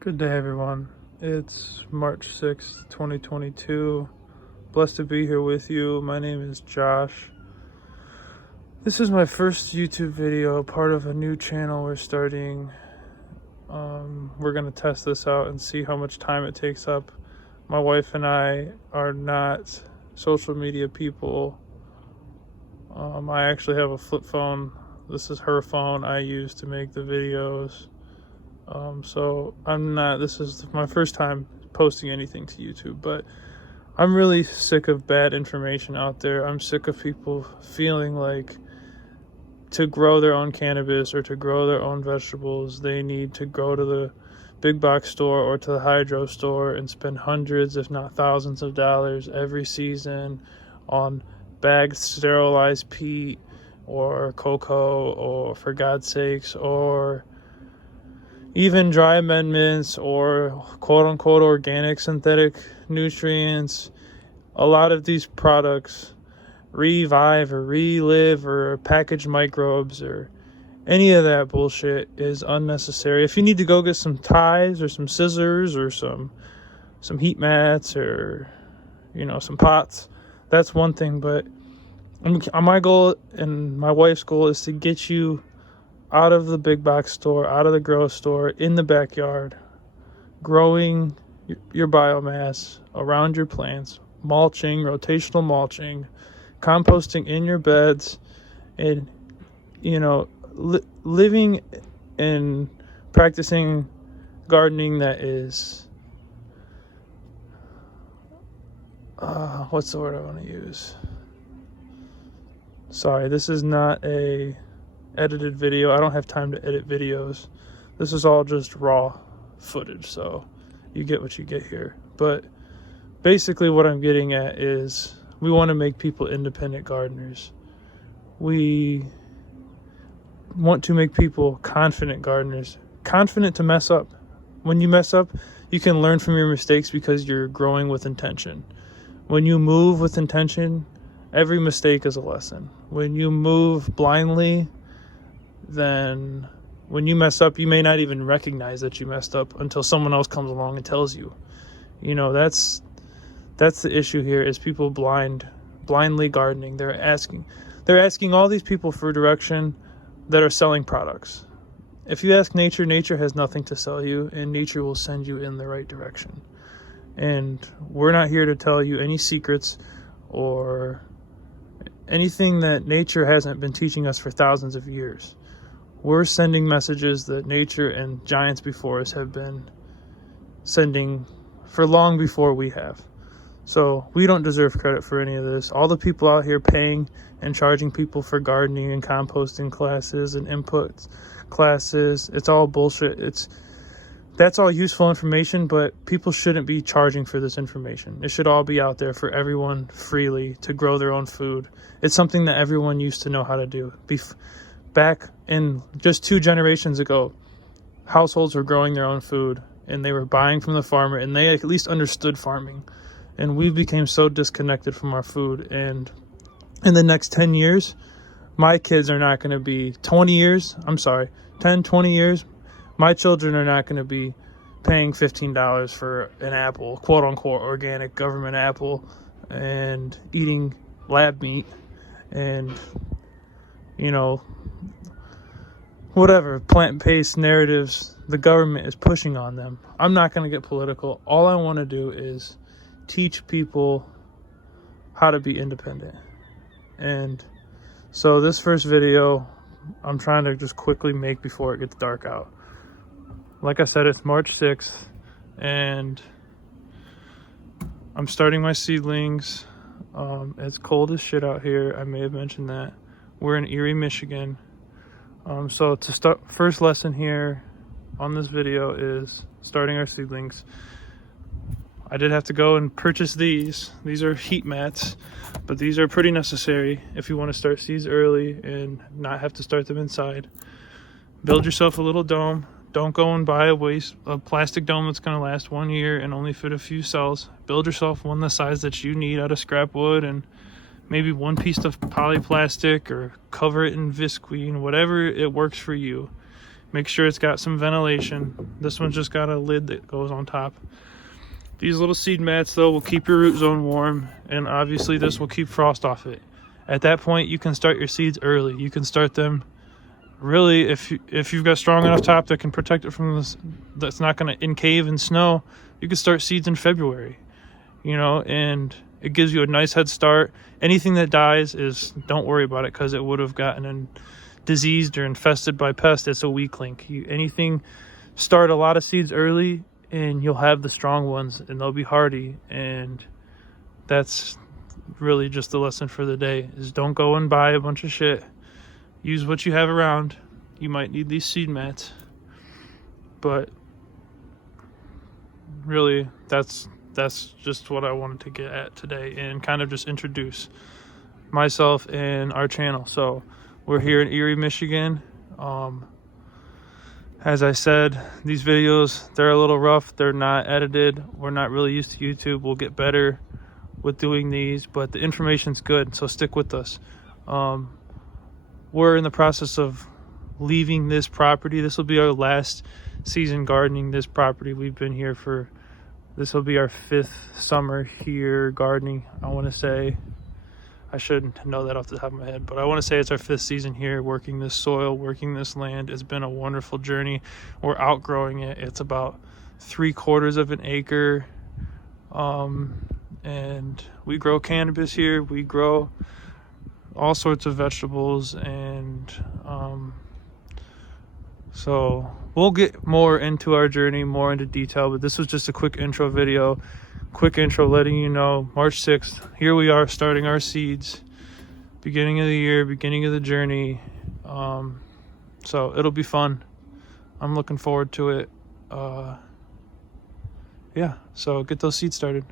Good day, everyone. It's March 6th, 2022. Blessed to be here with you. My name is Josh. This is my first YouTube video, part of a new channel we're starting. We're going to test this out and see how much time it takes up. My wife and I are not social media people. I actually have a flip phone. This is her phone I use to make the videos. So this is my first time posting anything to YouTube, but I'm really sick of bad information out there. I'm sick of people feeling like to grow their own cannabis or to grow their own vegetables, they need to go to the big box store or to the hydro store and spend hundreds, if not thousands of dollars every season on bagged sterilized peat or cocoa, or for God's sakes, or even dry amendments or quote-unquote organic synthetic nutrients. A lot of these products revive or relive or packaged microbes or any of that bullshit is unnecessary. If you need to go get some ties or some scissors or some heat mats or some pots, that's one thing. But my goal and my wife's goal is to get you out of the big box store, out of the grocery store, in the backyard, growing your biomass around your plants, mulching, rotational mulching, composting in your beds, and living and practicing gardening that is what's the word I want to use? Sorry, this is not a edited video. I don't have time to edit videos. This is all just raw footage, so you get what you get here. But basically what I'm getting at is we want to make people independent gardeners. We want to make people confident gardeners, confident to mess up. When you mess up, you can learn from your mistakes because you're growing with intention. When you move with intention, every mistake is a lesson. When you move blindly, then when you mess up, you may not even recognize that you messed up until someone else comes along and tells you. That's the issue here, is people blindly gardening. They're asking all these people for direction that are selling products. If you ask nature, nature has nothing to sell you, and nature will send you in the right direction. And we're not here to tell you any secrets or anything that nature hasn't been teaching us for thousands of years. We're sending messages that nature and giants before us have been sending for long before we have. So we don't deserve credit for any of this. All the people out here paying and charging people for gardening and composting classes and input classes, it's all bullshit. That's all useful information, but people shouldn't be charging for this information. It should all be out there for everyone freely to grow their own food. It's something that everyone used to know how to do. Back in just 2 generations ago, households were growing their own food and they were buying from the farmer, and they at least understood farming. And we became so disconnected from our food. And in the next 10 years, my kids are not going to be 10, 20 years, my children are not going to be paying $15 for an apple, quote unquote organic government apple, and eating lab meat and whatever plant-based narratives the government is pushing on them. I'm not going to get political. All I want to do is teach people how to be independent. And so this first video I'm trying to just quickly make before it gets dark out. Like I said, it's March 6th and I'm starting my seedlings. It's cold as shit out here. I may have mentioned that. We're in Erie, Michigan. So to start, first lesson here on this video is starting our seedlings. I did have to go and purchase these. These are heat mats, but these are pretty necessary if you want to start seeds early and not have to start them inside. Build yourself a little dome. Don't go and buy a plastic dome that's going to last 1 year and only fit a few cells. Build yourself one the size that you need out of scrap wood and maybe one piece of polyplastic, or cover it in visqueen, whatever it works for you. Make sure it's got some ventilation. This one's just got a lid that goes on top. These little seed mats though will keep your root zone warm, and obviously this will keep frost off it. At that point you can start your seeds early. You can start them really, if you've got strong enough top that can protect it from this, that's not going to encave in snow, you can start seeds in February, you know, and it gives you a nice head start. Anything that dies is, don't worry about it, because it would have gotten diseased or infested by pests. It's a weak link. Anything, start a lot of seeds early and you'll have the strong ones and they'll be hardy. And that's really just the lesson for the day, is don't go and buy a bunch of shit. Use what you have around. You might need these seed mats, but really that's just what I wanted to get at today, and kind of just introduce myself and our channel. So we're here in Erie, Michigan. As I said, these videos, they're a little rough. They're not edited. We're not really used to YouTube. We'll get better with doing these, but the information's good, so stick with us. We're in the process of leaving this property. This will be our last season gardening this property. We've been here for, this will be our 5th summer here gardening. I want to say, I shouldn't know that off the top of my head, but I want to say it's our 5th season here working this soil, working this land. It's been a wonderful journey. We're outgrowing it. It's about 3/4 of an acre. And we grow cannabis here. We grow all sorts of vegetables, and so we'll get more into our journey, more into detail, but this was just a quick intro video, letting you know March 6th, here we are starting our seeds, beginning of the year, beginning of the journey. So it'll be fun. I'm looking forward to it. Yeah, so get those seeds started.